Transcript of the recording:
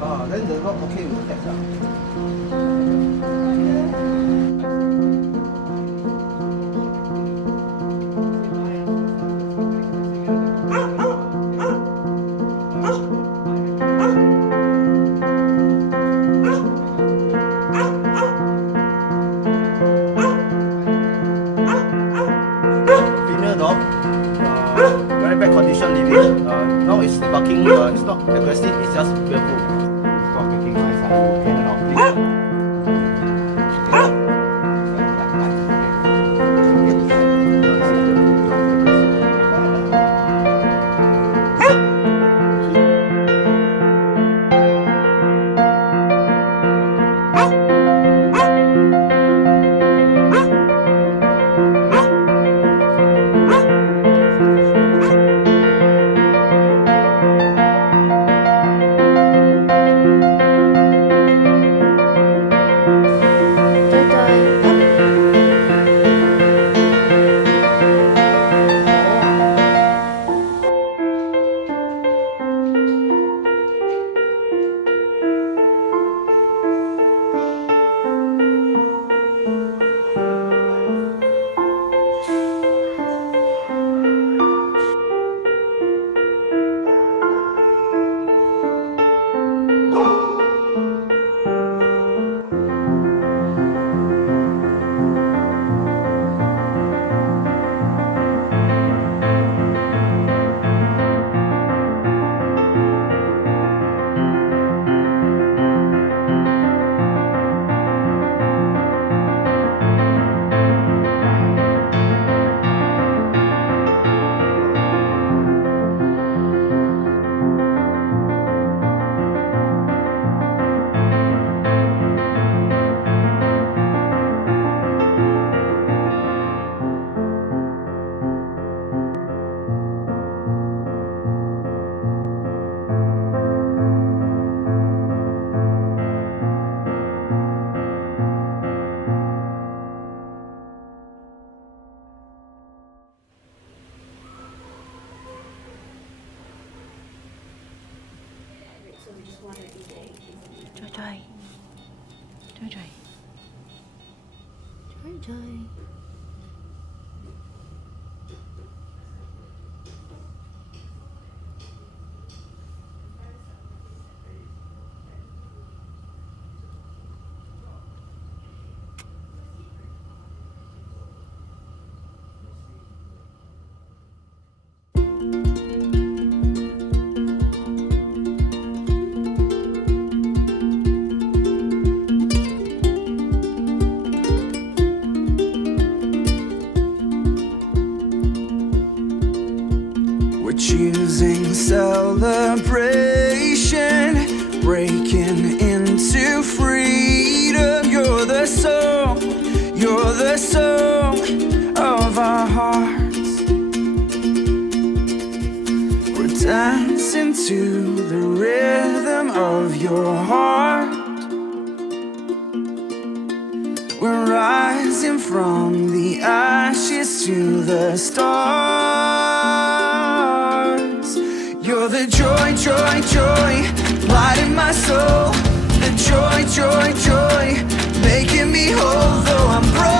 then the rock okay will catch up. Female dog, very bad condition living. Now it's barking, it's not aggressive, it's just fearful. Stop making noise, turn it off, please. Joy. We're choosing celebration, breaking into freedom. You're the song of our hearts. We're dancing to the rhythm of your heart. We're rising from the ashes to the stars. You're the joy, light in my soul. The joy, making me whole. Though I'm broken,